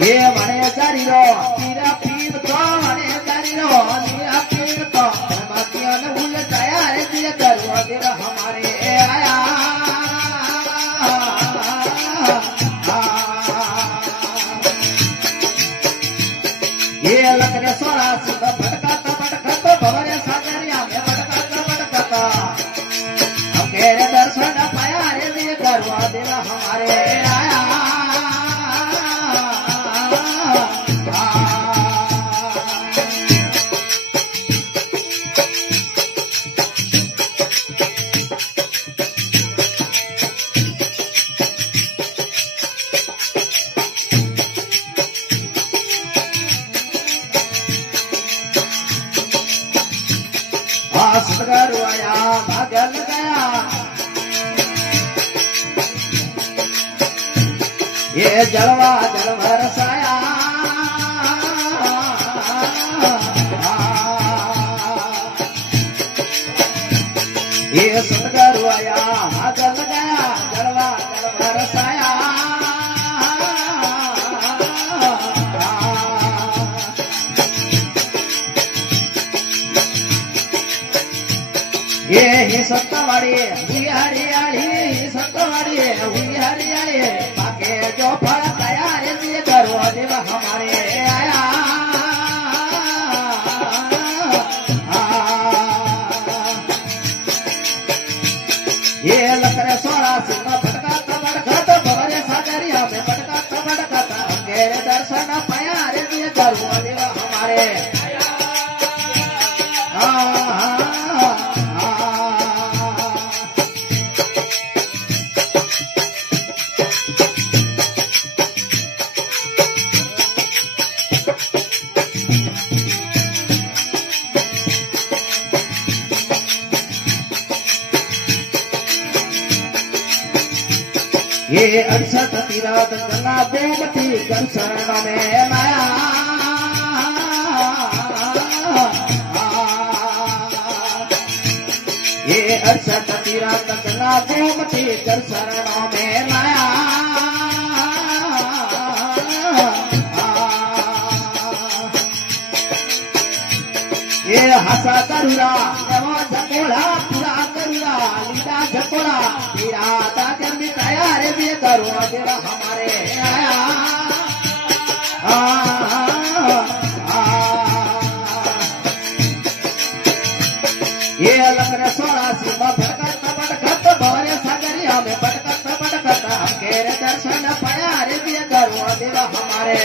ये मने शरीरो पीरा पीर तो मने शरीरो नीरा पीर तो मतिया न भूल जाया रे दिया करो दिल हमारे आया ये लकड़े सोरा सुध भटकाता भवरे सागरिया में भटकाता तेरे दर्शन पाया रे दिया करो दिल हमारे आया सतगुरु आया भागल गया ये जलवा जल बरसाया ये सतगुरु आया भागल गया जलवा जल बरसाया ये ही सत्तवाड़ी हुई हरियाली सत्तवाड़ी हुई हरियाली बाके जो फल तैयार दिए करो देव हमारे आया ये लकड़े सोरा सिंह भटकाता भवरे सागरिया में भटकाता तेरे दर्शन पाया रे दिए करो देव हमारे ये 68 तीराथ गंगा गोमती दर्शन में माया ये 68 तीराथ गंगा गोमती दर्शन में माया ये हसा करुरा नवा झकोड़ा पूरा करुरा लीला झकोड़ा तेरा ताजर मिटाया रे भी करो तेरा हमारे आया ये लकड़े सोरा सिंह भटकत भवरे सागरिया में भटकत केरे दर्शन पाया रे भी करो तेरा हमारे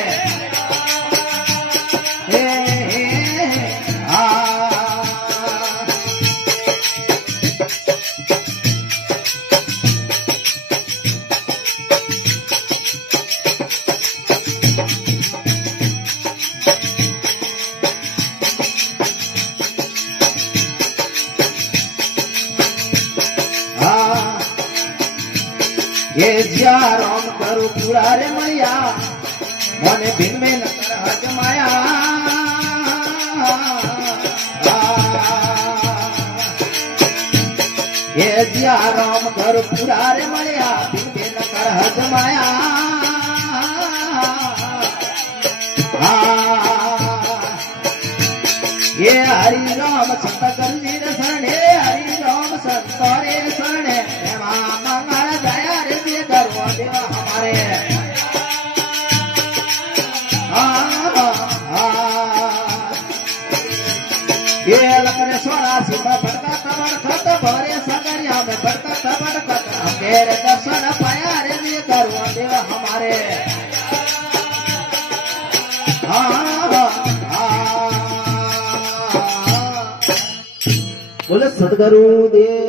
ये जिया राम करू पूरा रे मैया मने भिन में न कर हजमाया ये जिया राम करू पूरा रे मैया भिन में न कर हजमाया ये हरि राम संत कबीर शरणे हरि राम संत रे शरणे मंगल दया रे करो देव हमारे ये लकड़े सोरा सिंह भटकत भवरे सागरिया में भटकत तेरे दर्शन पाया रे करो देव हमारे बोले सतगुरु देव